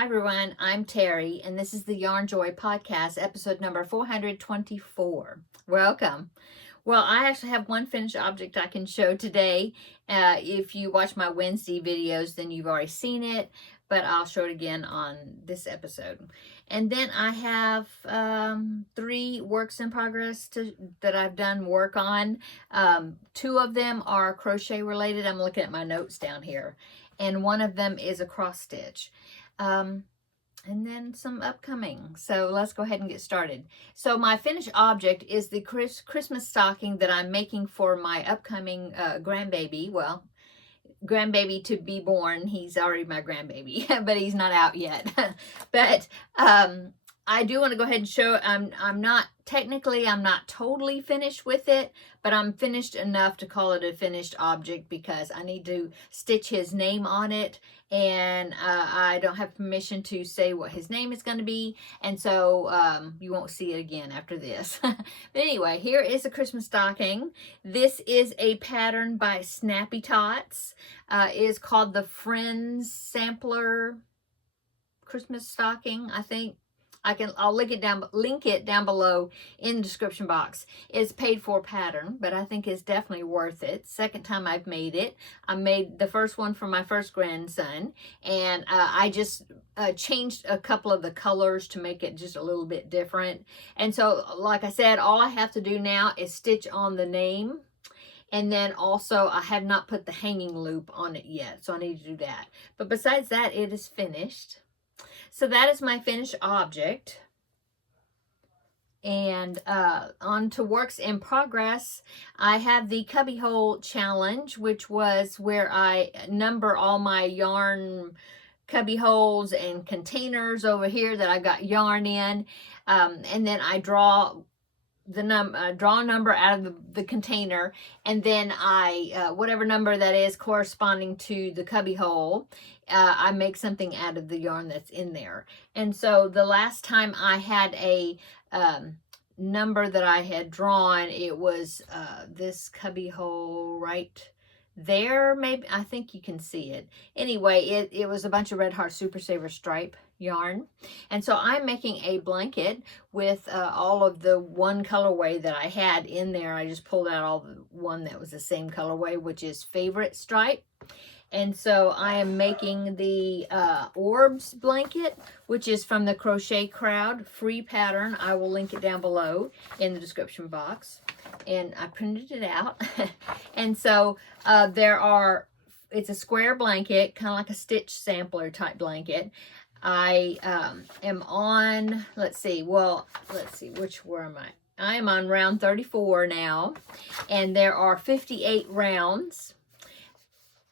Hi everyone, I'm Terry and this is the Yarnjoy podcast, episode number 424. Welcome. Well, I actually have one finished object I can show today. If you watch my Wednesday videos, then you've already seen it, but I'll show it again on this episode. And then I have 3 works in progress that I've done work on. 2 of them are crochet related. I'm looking at my notes down here. And one of them is a cross stitch. And then some upcoming. So let's go ahead and get started. So my finished object is the Christmas stocking that I'm making for my upcoming grandbaby. Well, grandbaby to be born. He's already my grandbaby, but he's not out yet. But I do want to go ahead and show, I'm not totally finished with it, but I'm finished enough to call it a finished object because I need to stitch his name on it, and I don't have permission to say what his name is going to be, and so you won't see it again after this. But anyway, here is a Christmas stocking. This is a pattern by Snappy Tots. It is called the Friends Sampler Christmas Stocking, I think. I'll link it down below in the description box. It's paid for pattern, but I think it's definitely worth it. Second time I've made it. I made the first one for my first grandson, and I just changed a couple of the colors to make it just a little bit different. And so, like I said, all I have to do now is stitch on the name. And then also, I have not put the hanging loop on it yet, so I need to do that. But besides that, it is finished. So that is my finished object. And on to works in progress, I have the cubbyhole challenge, which was where I number all my yarn cubby holes and containers over here that I got yarn in. And then I draw a number out of the container, and then I whatever number that is corresponding to the cubby hole, I make something out of the yarn that's in there. And so the last time I had a number that I had drawn, it was this cubby hole right there, maybe. I think you can see it. Anyway, it was a bunch of Red Heart Super Saver stripe yarn, and so I'm making a blanket with all of the one colorway that I had in there. I just pulled out all the one that was the same colorway, which is Favorite Stripe. And so I am making the Orbs blanket, which is from the Crochet Crowd free pattern. I will link it down below in the description box. And I printed it out. And so it's a square blanket, kind of like a stitch sampler type blanket. I am on, where am I? I am on round 34 now. And there are 58 rounds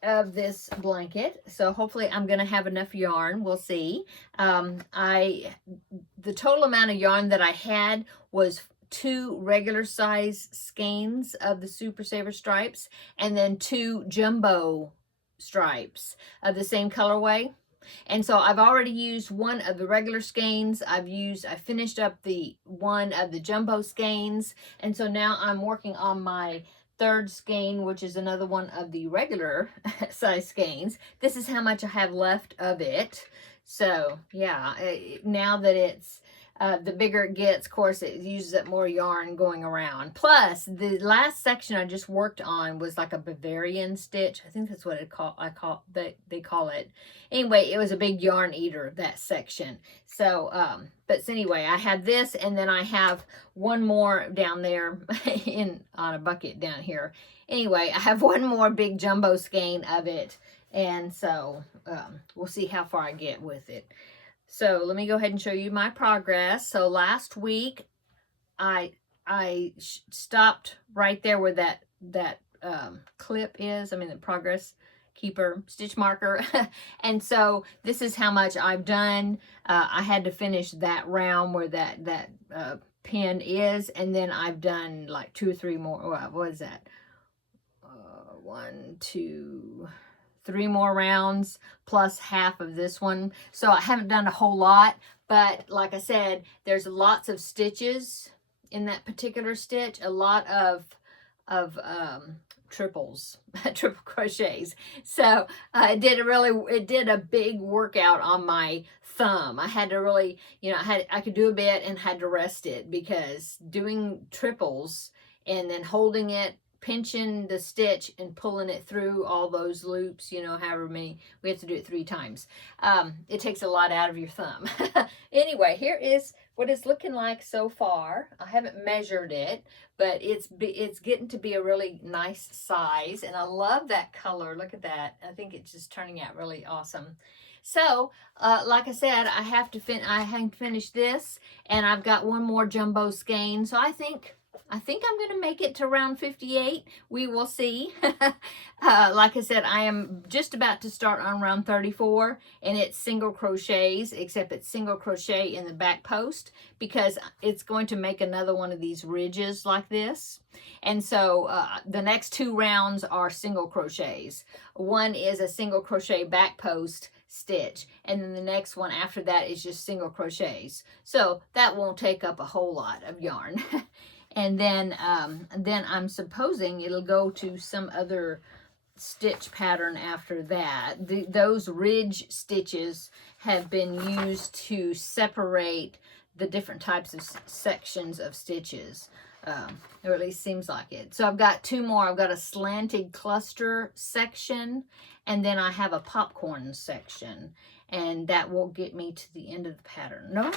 of this blanket, so hopefully I'm gonna have enough yarn. We'll see. The total amount of yarn that I had was 2 regular size skeins of the Super Saver stripes, and then 2 jumbo stripes of the same colorway. And so I've already used one of the regular skeins. I finished up the one of the jumbo skeins, and so now I'm working on my 3rd skein, which is another one of the regular size skeins. This is how much I have left of it. So yeah, now that it's the bigger it gets, of course, it uses up more yarn going around. Plus, the last section I just worked on was like a Bavarian stitch. I think that's what they call it. Anyway, it was a big yarn eater, that section. So, but anyway, I have this, and then I have one more down there on a bucket down here. Anyway, I have one more big jumbo skein of it, and so we'll see how far I get with it. So let me go ahead and show you my progress. So last week, I stopped right there where that clip is. I mean, the progress keeper stitch marker. And so this is how much I've done. I had to finish that round where that pin is, and then I've done like 2 or 3 more. What is that? 1, 2, 3 more rounds plus half of this one. So I haven't done a whole lot, but like I said, there's lots of stitches in that particular stitch, a lot of triples, triple crochets. So it did a big workout on my thumb. I had to really, you know, I could do a bit and had to rest it, because doing triples and then holding it, pinching the stitch and pulling it through all those loops, you know, however many, we have to do it 3 times. It takes a lot out of your thumb. Anyway, here is what it's looking like so far. I haven't measured it, but it's getting to be a really nice size, and I love that color. Look at that. I think it's just turning out really awesome. So, like I said, I have to finish this, and I've got one more jumbo skein. So I think I'm going to make it to round 58. We will see. Like I said, I am just about to start on round 34, and it's single crochets, except it's single crochet in the back post, because it's going to make another one of these ridges like this. And so the next 2 rounds are single crochets. One is a single crochet back post stitch, and then the next one after that is just single crochets. So that won't take up a whole lot of yarn. And then I'm supposing it'll go to some other stitch pattern after that. Those ridge stitches have been used to separate the different types of sections of stitches, or at least seems like it. So I've got 2 more. I've got a slanted cluster section, and then I have a popcorn section, and that will get me to the end of the pattern. No,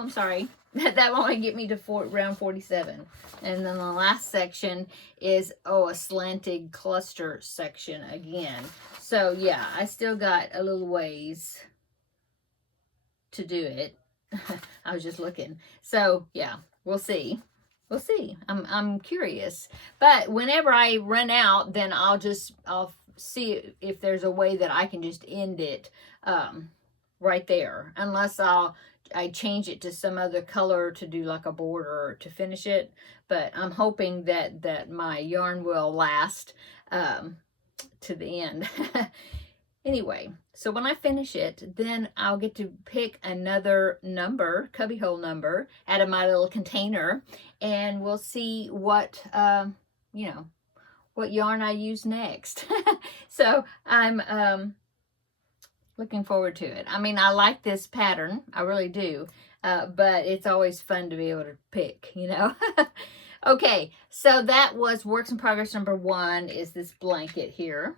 I'm sorry. That will only get me to round 47. And then the last section is, a slanted cluster section again. So yeah, I still got a little ways to do it. I was just looking. So yeah, we'll see. We'll see. I'm curious. But whenever I run out, then I'll see if there's a way that I can just end it right there, unless I change it to some other color to do like a border to finish it. But I'm hoping that my yarn will last to the end. Anyway, so when I finish it, then I'll get to pick another number, cubbyhole number, out of my little container, and we'll see what what yarn I use next. So I'm looking forward to it. I mean, I like this pattern. I really do. But it's always fun to be able to pick, you know. Okay, so that was Works in Progress number 1, is this blanket here.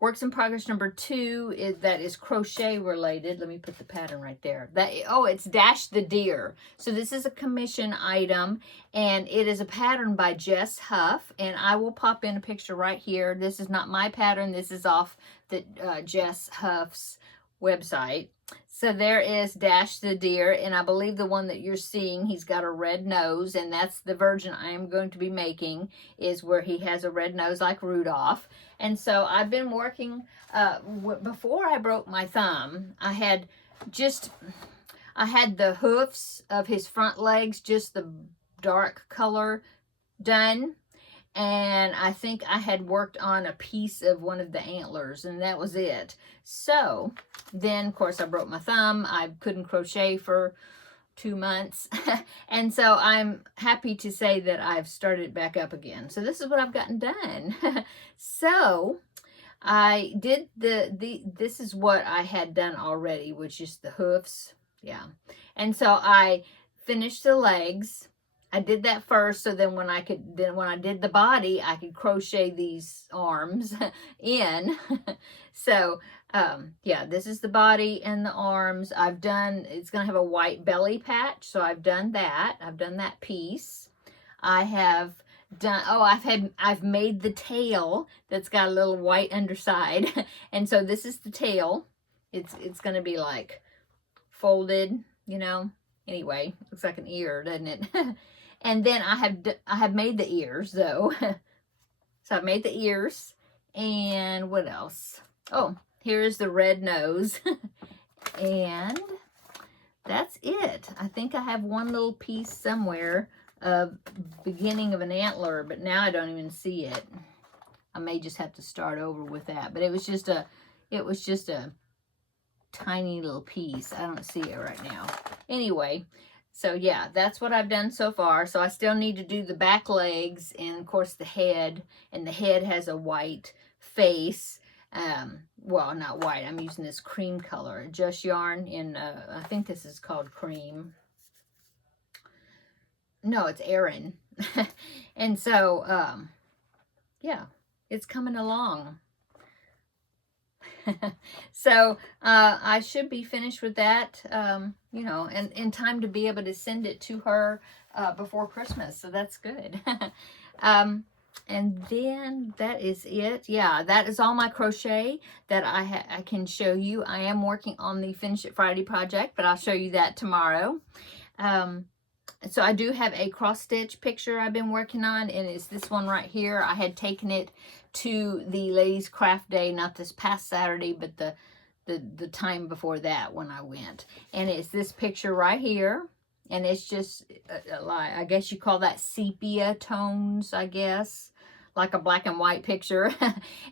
Works in Progress number 2 that is crochet related. Let me put the pattern right there. It's Dash the Deer. So this is a commission item, and it is a pattern by Jess Huff, and I will pop in a picture right here. This is not my pattern. This is off the Jess Huff's website. So there is Dash the Deer, and I believe the one that you're seeing, he's got a red nose, and that's the version I am going to be making, is where he has a red nose like Rudolph. And so I've been working, before I broke my thumb, I had the hoofs of his front legs, just the dark color done. And I think I had worked on a piece of one of the antlers, and that was it. So then, of course, I broke my thumb. I couldn't crochet for 2 months. And so I'm happy to say that I've started back up again. So this is what I've gotten done. So I did this is what I had done already, which is the hoofs. Yeah. And so I finished the legs. I did that first, so then when I did the body, I could crochet these arms in. So yeah, this is the body and the arms. It's gonna have a white belly patch, so I've done that. I've done that piece. I have done, I've made the tail that's got a little white underside. And so this is the tail. It's gonna be like folded, you know. Anyway, looks like an ear, doesn't it? And then I have made the ears though. So I've made the ears, and what else? Oh, here's the red nose. And that's it. I think I have one little piece somewhere of beginning of an antler, but now I don't even see it. I may just have to start over with that. But it was just a tiny little piece. I don't see it right now. Anyway, So yeah, that's what I've done so far. So I still need to do the back legs and of course the head, and the head has a white face. Well, not white, I'm using this cream color, Just Yarn in, I think this is called cream. No, it's Erin. And so, yeah, it's coming along. So I should be finished with that, you know, and in time to be able to send it to her before Christmas. So that's good. And then that is it. Yeah, that is all my crochet that I can show you. I am working on the Finish It Friday project, but I'll show you that tomorrow. So I do have a cross stitch picture I've been working on, and it's this one right here. I had taken it to the Ladies Craft Day, not this past Saturday, but the time before that when I went. And it's this picture right here, and it's just, I guess you call that sepia tones, I guess, like a black and white picture.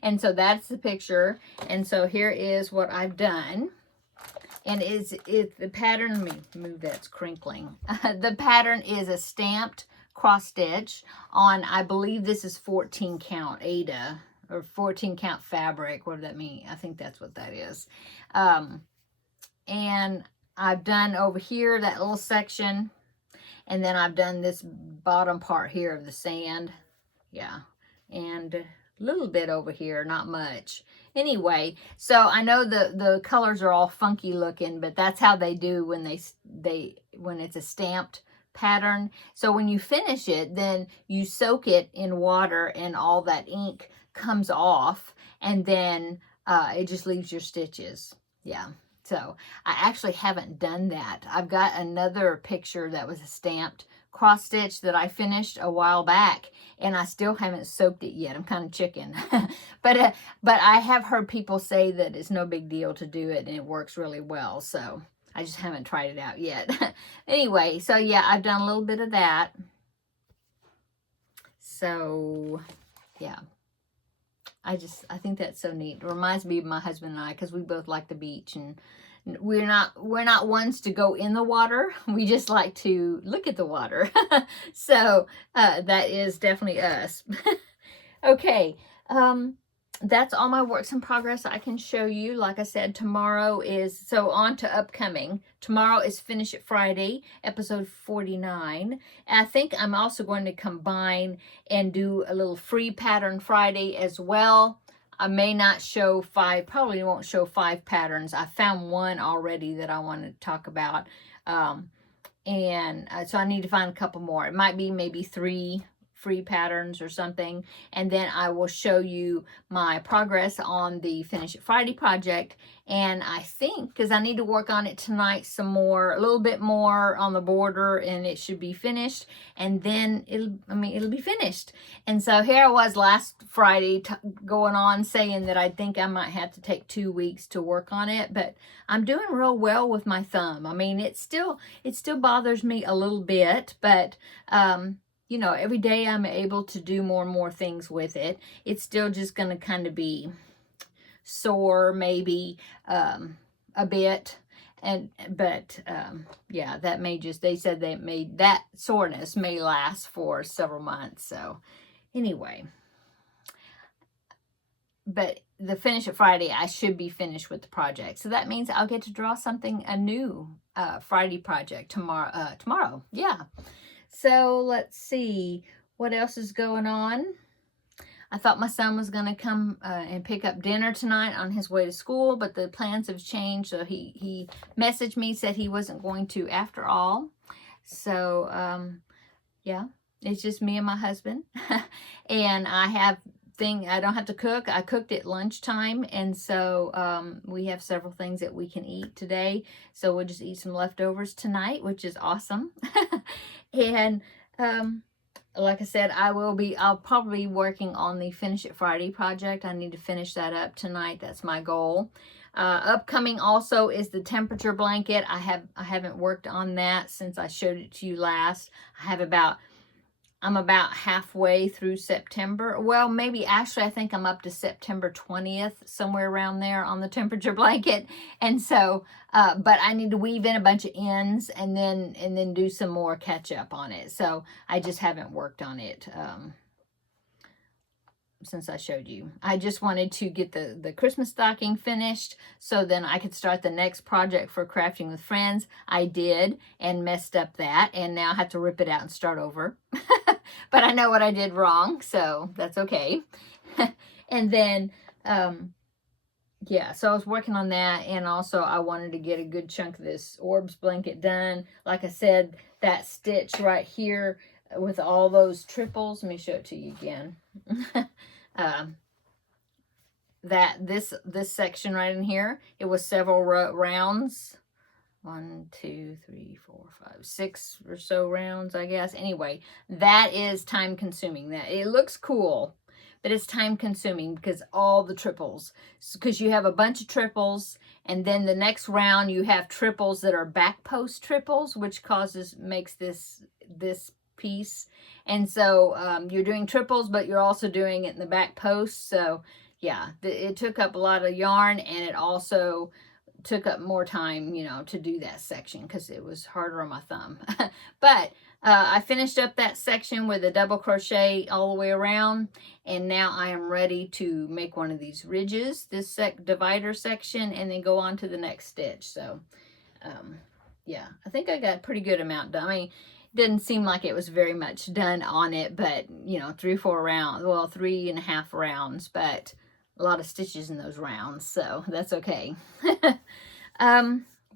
And so that's the picture. And so here is what I've done. And it's the pattern, let me move that, it's crinkling. The pattern is a stamped cross stitch on, I believe this is 14 count Ada, or 14 count fabric, what does that mean? I think that's what that is. And I've done over here that little section, and then I've done this bottom part here of the sand. Yeah, and a little bit over here, not much. Anyway, so I know the colors are all funky looking, but that's how they do when when it's a stamped pattern. So when you finish it, then you soak it in water and all that ink comes off, and then it just leaves your stitches. Yeah. So I actually haven't done that. I've got another picture that was a stamped cross stitch that I finished a while back, and I still haven't soaked it yet. I'm kind of chicken. But I have heard people say that it's no big deal to do it and it works really well. So I just haven't tried it out yet. Anyway, so yeah, I've done a little bit of that. So yeah, I think that's so neat. It reminds me of my husband and I, because we both like the beach, and we're not ones to go in the water. We just like to look at the water. So that is definitely us. Okay, that's all my works in progress I can show you. Like I said, tomorrow is, so on to upcoming. Tomorrow is Finish It Friday, episode 49. And I think I'm also going to combine and do a little free pattern Friday as well. I may not show 5, probably won't show 5 patterns. I found one already that I want to talk about. So I need to find a couple more. It might be maybe 3 free patterns or something, and then I will show you my progress on the Finish It Friday project. And I think, because I need to work on it tonight some more, a little bit more on the border, and it should be finished, and then it'll be finished. And so here I was last Friday going on saying that I think I might have to take 2 weeks to work on it, but I'm doing real well with my thumb. I mean, it still bothers me a little bit, but you know, every day I'm able to do more and more things with it. It's still just going to kind of be sore, maybe a bit. But yeah, that may just, they said that soreness may last for several months. So anyway, but the Finish It Friday, I should be finished with the project. So that means I'll get to draw a new Friday project tomorrow. Yeah. So let's see what else is going on. I thought my son was going to come and pick up dinner tonight on his way to school, but the plans have changed. So he messaged me, said he wasn't going to after all. So yeah, it's just me and my husband. And I don't have to cook. I cooked at lunchtime, and so we have several things that we can eat today. So we'll just eat some leftovers tonight, which is awesome. And like I said, I'll probably be working on the Finish It Friday project. I need to finish that up tonight. That's my goal. Upcoming also is the temperature blanket. I haven't worked on that since I showed it to you last. I have about I'm about halfway through September. Well, maybe actually I think I'm up to September 20th, somewhere around there on the temperature blanket. And so, but I need to weave in a bunch of ends and then do some more catch up on it. So I just haven't worked on it since I showed you. I just wanted to get the Christmas stocking finished so then I could start the next project for Crafting with Friends. I did and messed up that, and now I have to rip it out and start over. But I know what I did wrong, so that's okay. And then, yeah, so I was working on that, and also I wanted to get a good chunk of this Orbs blanket done. Like I said, that stitch right here with all those triples, let me show it to you again. That this section right in here, it was several rounds. 1, 2, 3, 4, 5, 6 or so rounds, I guess. Anyway, that is time consuming. That it looks cool, but it's time consuming because all the triples, because you have a bunch of triples, and then the next round you have triples that are back post triples, which makes this piece. And so you're doing triples, but you're also doing it in the back post. So yeah, it took up a lot of yarn, and it also took up more time, you know, to do that section because it was harder on my thumb. But I finished up that section with a double crochet all the way around, and now I am ready to make one of these ridges, this divider section, and then go on to the next stitch. So yeah, I think I got a pretty good amount done. I mean, it didn't seem like it was very much done on it, but you know, 3 or 4 rounds, well, 3.5 rounds, but a lot of stitches in those rounds, so that's okay.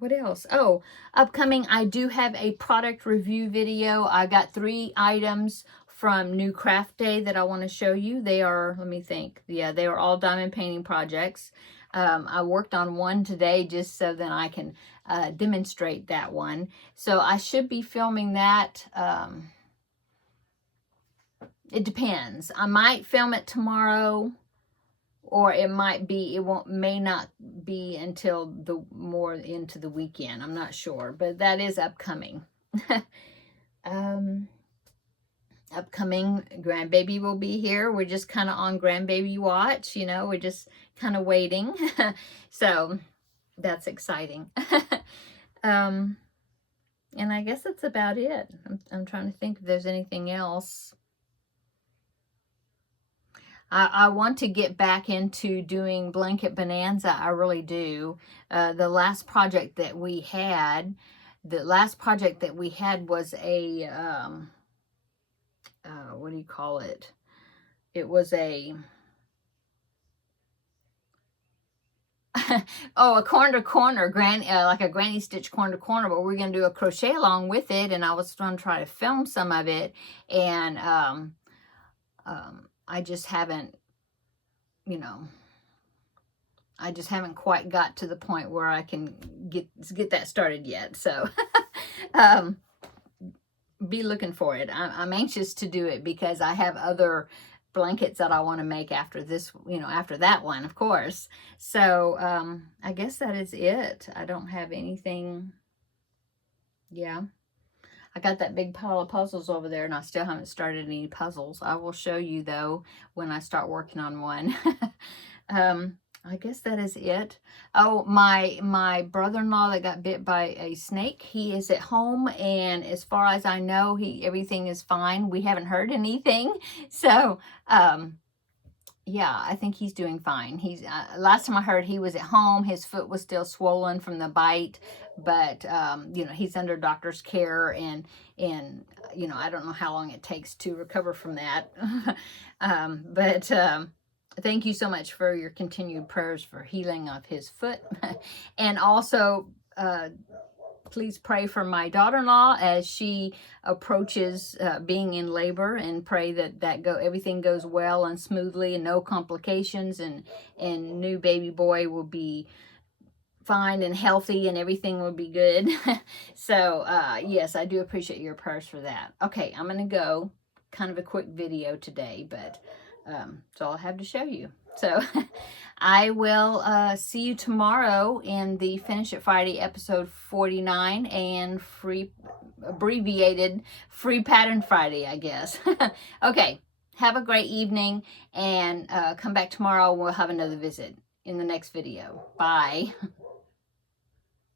What else? Oh, upcoming, I do have a product review video. I got 3 items from New Craft Day that I want to show you. They are, let me think, yeah, they are all diamond painting projects. I worked on one today just so that I can demonstrate that one. So I should be filming that. It depends. I might film it tomorrow, or it may not be until more into the weekend. I'm not sure, but that is upcoming. Upcoming, grandbaby will be here. We're just kind of on grandbaby watch, you know, we're just kind of waiting. So that's exciting. And I guess that's about it. I'm trying to think if there's anything else. I want to get back into doing Blanket Bonanza. I really do. The last project that we had was a, what do you call it? It was a, oh, a corner to corner, like a granny stitch corner to corner, but we're going to do a crochet along with it, and I was going to try to film some of it, and I just haven't, you know, I just haven't quite got to the point where I can get that started yet. So be looking for it. I'm anxious to do it because I have other blankets that I want to make after this, you know, after that one, of course. So I guess that is it. I don't have anything. Yeah. I got that big pile of puzzles over there, and I still haven't started any puzzles. I will show you, though, when I start working on one. I guess that is it. Oh, my brother-in-law that got bit by a snake, he is at home, and as far as I know, everything is fine. We haven't heard anything. So, yeah, I think he's doing fine. He's last time I heard, he was at home. His foot was still swollen from the bite, but you know, he's under doctor's care, and you know, I don't know how long it takes to recover from that. But thank you so much for your continued prayers for healing of his foot. And also please pray for my daughter-in-law as she approaches being in labor, and pray that everything goes well and smoothly and no complications, and new baby boy will be fine and healthy and everything will be good. So yes, I do appreciate your prayers for that. Okay, I'm gonna go. Kind of a quick video today, but That's all I have to show you. So I will see you tomorrow in the Finish It Friday episode 49 and abbreviated Free Pattern Friday, I guess. Okay, have a great evening, and come back tomorrow. We'll have another visit in the next video. Bye.